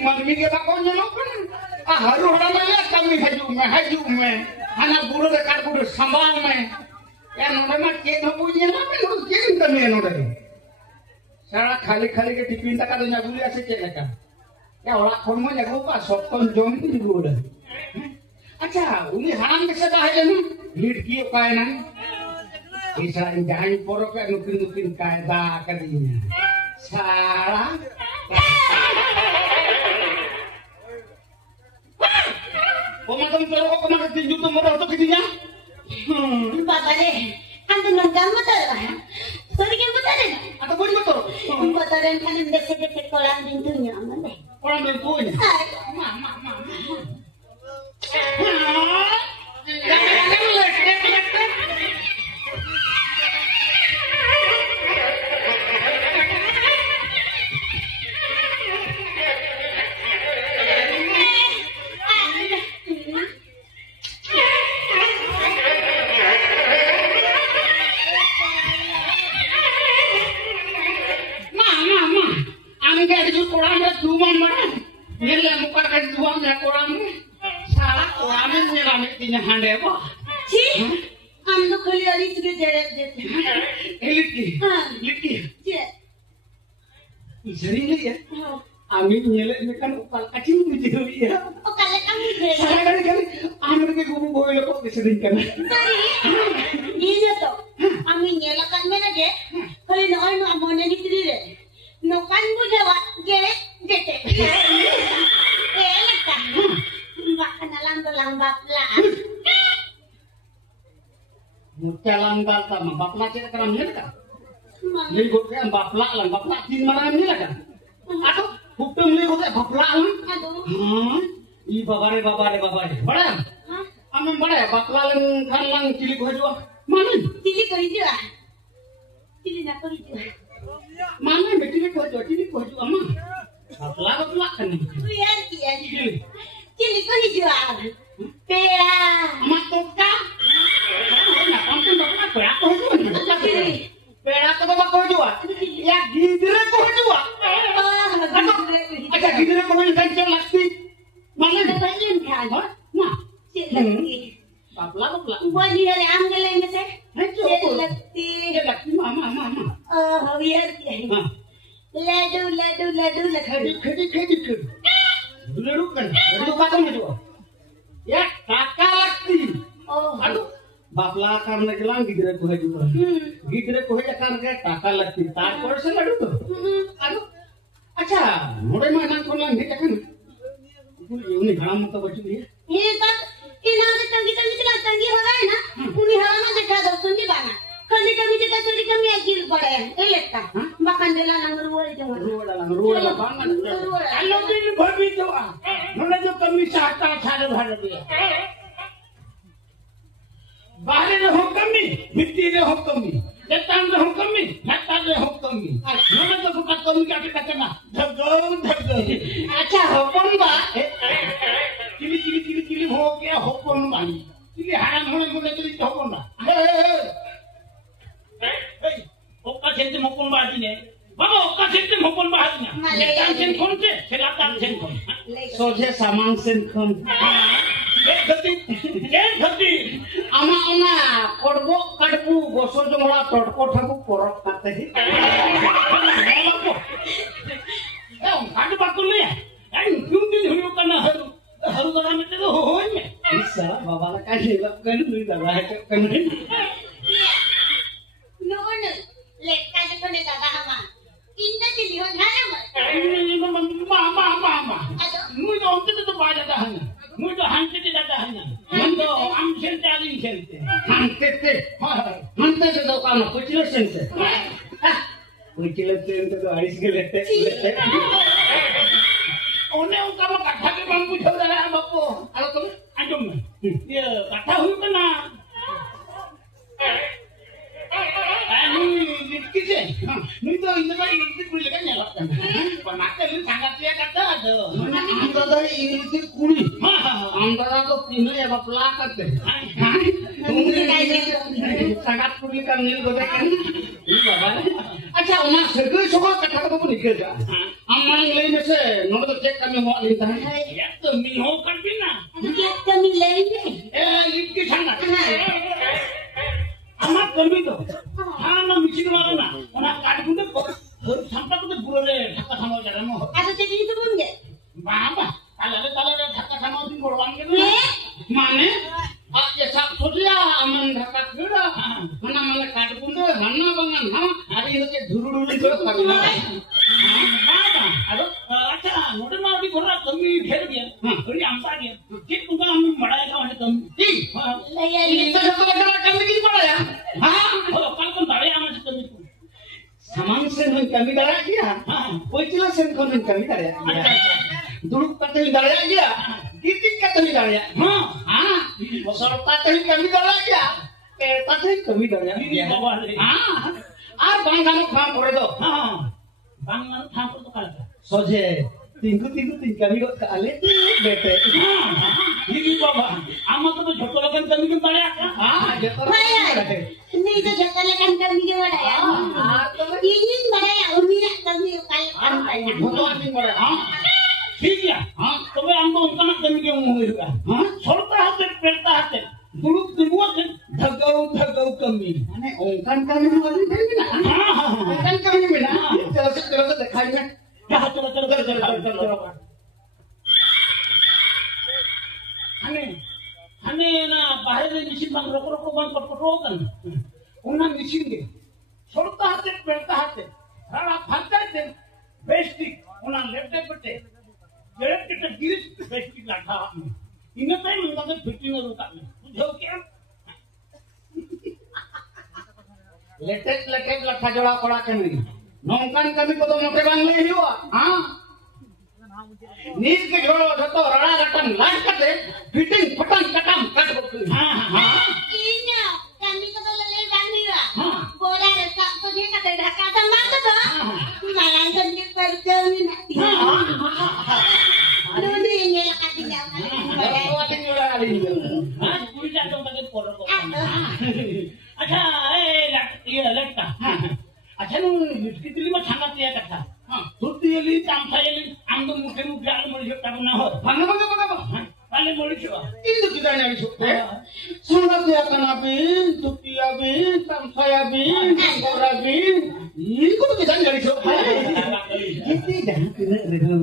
manmi ke bako nyelok kan haru hara kami haju me hana buru de kar buru sambal me ya node ma ke no punya na me no ke kami node sara khali ke tipin ta ka do nyaguli ase ke leka ya ola khon mo nyagu pa sokon jom ni buru acha uni haram ke sa hai na lead ki upai na isa jangan porok ke nukin kaida kadinya sara Komatom pero kok kemarin tinju tuh modal tuh kedinya. Bapak deh, anda nonton motor. Sorry kan motor deh. Atau boleh motor? Motor dan kan deket kolam pintunya aman deh. Kolam pintunya. Mama. Hande apa? Ci, anda kali hari itu jadi. Liki. Ci. Jadi ni ya. Amin nyelek ni kan upal kacil bijil ya. Oh kalau kamu deh. Saya kali amin ke gubu boy lo kok diseringkan. Sorry. Iya toh. Amin nyelek kan mana deh? Kalau no amone ni tiri deh. No kan bujawa gete. Kan. Mbak kenalan tulang bapla. Mucalang sama bapla cek keram ni kan? Ni gue kan bapla tin mana ni lah kan? Aduh, hukum ni gue bapla lah. Aduh. I babare. Bada? Aman bada bapla lang cili gue jual. Mana? Cili kau jual. Cili nak kau jual. Mana cili gue jual aman. Bapla kan? Biar dia. Cili kau jual. Pera. Matuka. Pera ko ba ko jual? Ya gidre ko jual. Acha gidre ko ni kan lagti. Mana Bayin kan? Nah, Lagti. bapla. Buat dia le ambil ini sih. Lagti. Lagti mama. Oh, biar dia. Ladu. Khadi. Ladu kan jual. Ya, kakak lagti. Oh. Aduh, bapla karena gelang gidre ko jual. Gidre ko karena kakak lagti. Tarpor se ladu to. Aduh. Acha, मोड़े में ना Cola नहीं क्या उन्हें घड़ा मत बच्चों ये पर इन्होंने तंगी हो गए ना उन्हें हवा में देखा दो सुनी बाना कभी कमी गिर पड़े ये लगता बकन देला नंबर रुवाला बांगा हेलो दिन भभी तो हमने जो कमी चाहता छाले भर दिया बाहर ने हो कमी मिट्टी ने हो कमी Datang dah kami, datang dah kami. Mana tu bukan kami kata nak. Dhagam. Acha hopon ba? Cili ho gaya hopon bani. Cili haram hone mune cili hopon ba. Hey, okka sente hopon ba dine. Baba okka sente hopon ba dine. Datang sen kon se, selatan sen kon. Soje samang sen kon. Gati. Ama korbo kadpu goso jomla todko thaku porok kate hi. Kadu bakul ni. Kyun din huyo kana haru dana mete to hoy me. Isa baba la kaje lap kan ni dala kan ni. No, let kaje kone daga hama. Inda cili ho dhana Mama. Mu do onte to ba jata hana. Mudo hante data hana. Mudo am sente adin sente. Hante se do kana kuchilo sente. Kuchilo sente to aris ke lete. One unka ma katha ke bambu chhodara bapo. Alo tum ajum. Ye katha hui kana. Kise. Mudo inda ba inti kuli kan nyala kan. Panate lu sangat dia kata ada. Anda dari inti kuli. Anda to pino ya bapla kate. Sangat kuli kan ni goda kan. Ini baba. Acha oma sergei soka katha ko ni kerja. Amang lain se, nono to cek kami mau lintahan. Ya to mi ho kan pina. Kita kami lain deh. Lipki thanga. Amat kami to. Hana michin wala na. Ona kaat kunde sampai kunde burole dhaka thamo jara mo. Ada jadi itu pun nggak? Baba, talare dhaka thamo din borwan ke. Mane? Ya sak sodia amang dhaka kira. Mana mana kaat kunde mana bangan ha. Hari itu ke duru duru itu kami. Baba, ado acha node ma di gorra kami ढेर दिया. थोड़ी आमसा दिया. कित तुमका हम बड़ाया का वाले तुम. ठीक. Layar Itu satu negara kami gini pada ya. हाँ, हो कल तुम बड़े आमस कमी तुम. Samang sen kami darah dia. Koi cila sen kami darah dia. Dulu kata darah dia. Kitik kata darah. Besar kata kami darah dia. Kata kami darah dia. Ar bang kamu kam kore do. Bangan Thakur तो कल का. Soje. Tinggu kami kok kale bete. Ini बाबा, आमत तो छोटो लगन कमी के बड़े आका. Jatuh. ini itu jatahnya kan kami ke mana ya? Ini mana ya? Umi nak kami kayak Betul anjing pada. ठीक है. तो वे हमको उनका ना कमी के मुंह में का. छोटा हाथ पेटता हाथ. dulu dhagau kami. Ane ongkan kami wali kami na. Ongkan kami na. Chalo dekhai na. चलो. हने ना बाहर निशिन बंग रोको बंग पटपटो kan. उन्ना निशिन के. छोटा हाथ पेटता हाथ. राणा फंता है. बेस्टिक उन्ना लेफ्ट पेटे. जेट के गिरिस बेस्टिक लाठा. इन्हें तो मंगा के फिटिंग रुका. बुझो क्या? Letek latha jola kola kami. Nongkan kami ko to mote bang le hiwa. Nit ke jolo jato rada gatam lat kate fitting patan katam kat boktu. Iya, kami ke kalau le bani ya. Boleh dekat tu dia kata dah kata mana tu? Malang kami pergi nanti. Aduh ni ini lah kata dia. Wati jola ali. पूरी जातो तक पोरो को. अच्छा ये लगता. अच्छा नु कितली में छांगा दिया था. तुरतीली चांफायली आंदो मुखे आल मळी शकता ना हो. Bang. पाले मळी शकता. Itu kita nyari sukses. Sunat ya kanapin, tukia bin, tamsaya bin, angkora bin. Itu kita nyari sukses. Kita dah kena regang.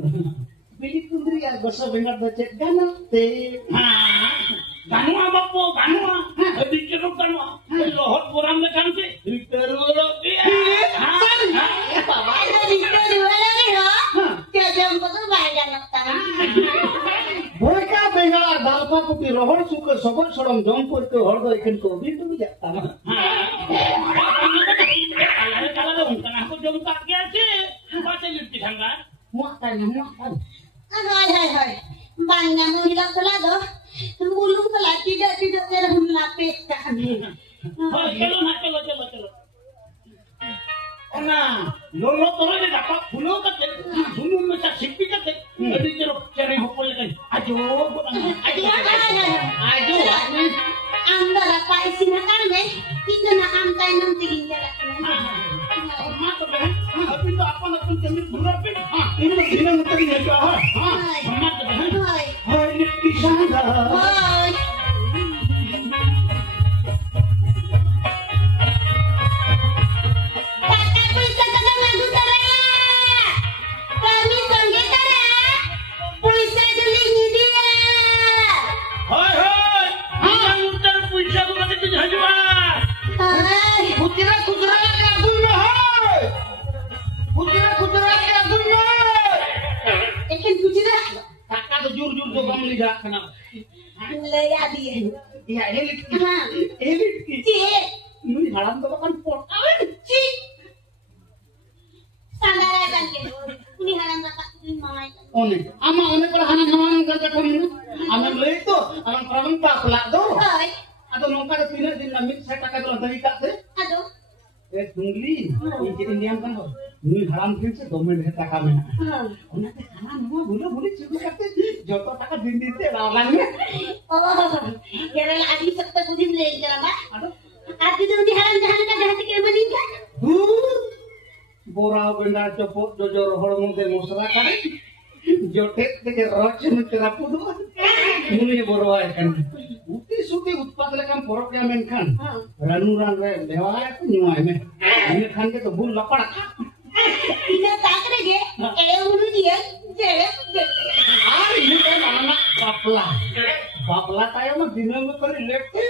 Pilih kundri ya goso bengar becek ganal te. Ganua bapo ganua. Dikira ganua. Lohot puram le kan se. Dikira dia. Ada di dua lagi ho. Dia jam betul bayar nak Boyka bengar dalpa puti rohor suka sobor sorom jom korte hor do ikan ko bin tu bijak tama. Kalau uangkan aku jom tak kia se. Baca lipti thangga. Muakan. Hai. Banyak mau hilang selado. Mulung selat tidak terhum lapis kami. चलो. ना लोलो तोरे ने दापा फुलो कते फुलो में सा सिप्पी कते अडी चलो चरे होपल ले आजो Anda dapat isi makan deh. Kita nak amtai nanti ginjal. मा तो बहन अभी तो अपन जमीन भूरा पे इन दिनों में तो ये क्या है मा तो बहन हाय किसान दा Hai. Kakak puisa kakak lagu tara. Kami sangge tara. Puisa dulu dia. हाय हम उत्तर पूछा तो कते तुझ हजवा Hai. Kudra ke agun na hai. Kudra ke agun na hai. Ikan kujira. Kakak tu jur to bang lidah kena. Mulai dia. Ya elit. Cik. Ini halam tu kan pot. Cik. Sandara kan ke. Ini halang kakak mai. One. Ama per hanan hanan kata kami. Aman le itu, aman pramen pa pelak do. Hai. Atau nongka ada pilih di namit saya kakak tu dari kak se. Aduh. Dungli. Ini Indian kan ho. Ini halam pun se domen hai kakak me. Ona te kana nama boleh cukup kate. Joto kakak dindi te ralang me. Oh. Kira lagi sekte budi beli kerana. Aduh. Ati tu di halang jahan kan jahat ke maning kan? Bora benda copot jojo rohol mode mosra kan jotet ke roch nutra pudu muni borwai kan uti suti utpat lekam porok ya men kan ranuran re dewa ku nyuai me ini kan ke bul lapar Ina takre ge unu dia jele ini kan anak bapla tayo mah dina mah kali lete